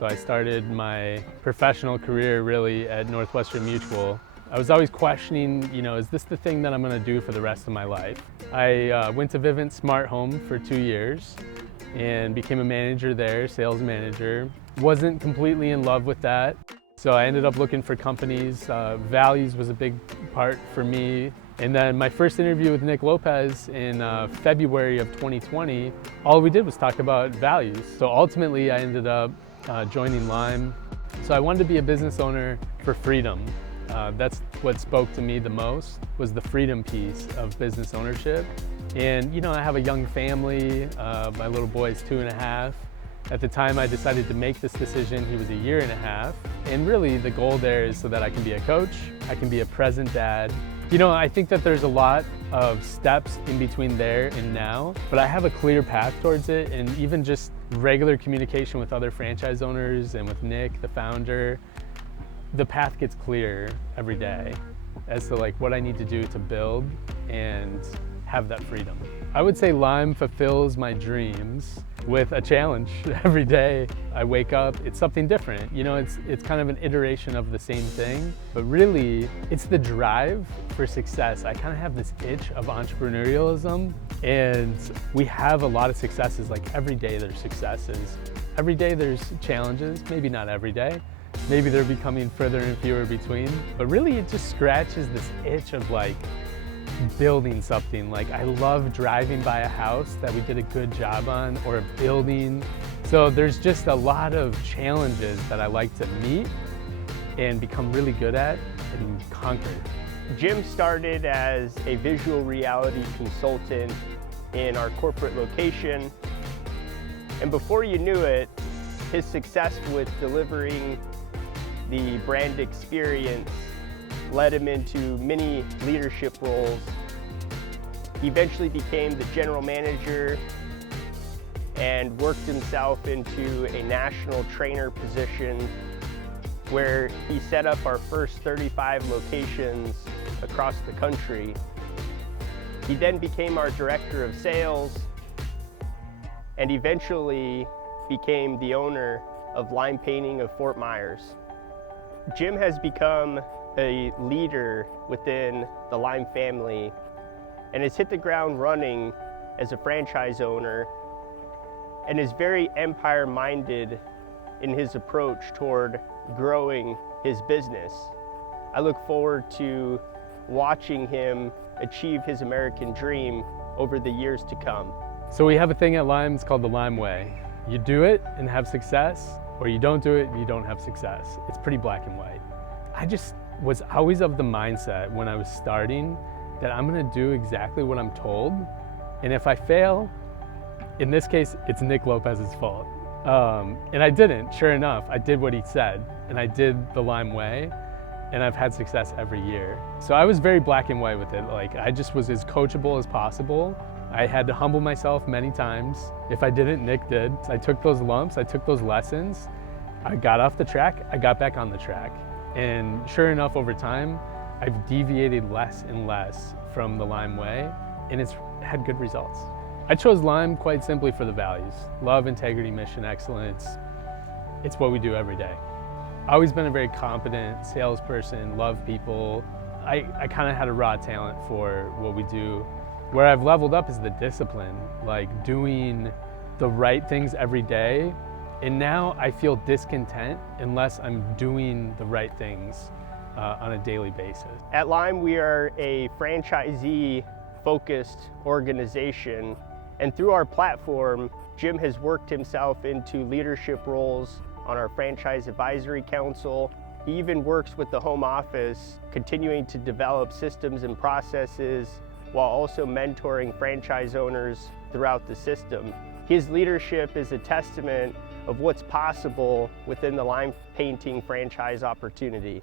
So I started my professional career really at Northwestern Mutual. I was always questioning, is this the thing that I'm going to do for the rest of my life? I went to Vivint Smart Home for 2 years and became a manager there, sales manager. Wasn't completely in love with that, so I ended up looking for companies. Values was a big part for me. And then my first interview with Nick Lopez in February of 2020, all we did was talk about values. So ultimately I ended up joining Lime. So I wanted to be a business owner for freedom. That's what spoke to me the most, was the freedom piece of business ownership. And I have a young family. My little boy is 2.5. At the time I decided to make this decision, he was 1.5 years. And really the goal there is so that I can be a coach, I can be a present dad. I think that there's a lot of steps in between there and now, but I have a clear path towards it, and even just regular communication with other franchise owners and with Nick, the founder, the path gets clearer every day as to what I need to do to build and have that freedom. I would say Lime fulfills my dreams with a challenge every day. I wake up, it's something different. It's kind of an iteration of the same thing, but really it's the drive for success. I kind of have this itch of entrepreneurialism, and we have a lot of successes. Every day there's successes. Every day there's challenges, maybe not every day. Maybe they're becoming further and fewer between, but really it just scratches this itch of building something. I love driving by a house that we did a good job on, or a building. So there's just a lot of challenges that I like to meet and become really good at and conquer. Jim started as a visual reality consultant in our corporate location, and before you knew it, his success with delivering the brand experience led him into many leadership roles. He eventually became the general manager and worked himself into a national trainer position, where he set up our first 35 locations across the country. He then became our director of sales and eventually became the owner of Lime Painting of Fort Myers. Jim has become a leader within the Lime family and has hit the ground running as a franchise owner, and is very empire-minded in his approach toward growing his business. I look forward to watching him achieve his American dream over the years to come. So we have a thing at Lime, it's called the Lime Way. You do it and have success, or you don't do it and you don't have success. It's pretty black and white. I just was always of the mindset when I was starting that I'm gonna do exactly what I'm told, and if I fail, in this case, it's Nick Lopez's fault. And I didn't, sure enough, I did what he said, and I did the Lime Way, and I've had success every year. So I was very black and white with it. I just was as coachable as possible. I had to humble myself many times. If I didn't, Nick did. I took those lumps, I took those lessons, I got off the track, I got back on the track. And sure enough, over time, I've deviated less and less from the Lime Way, and it's had good results. I chose Lime quite simply for the values: love, integrity, mission, excellence. It's what we do every day. I've always been a very competent salesperson, love people. I kind of had a raw talent for what we do. Where I've leveled up is the discipline, doing the right things every day. And now I feel discontent unless I'm doing the right things on a daily basis. At Lime, we are a franchisee-focused organization, and through our platform, Jim has worked himself into leadership roles on our Franchise Advisory Council. He even works with the home office, continuing to develop systems and processes while also mentoring franchise owners throughout the system. His leadership is a testament of what's possible within the Lime Painting franchise opportunity.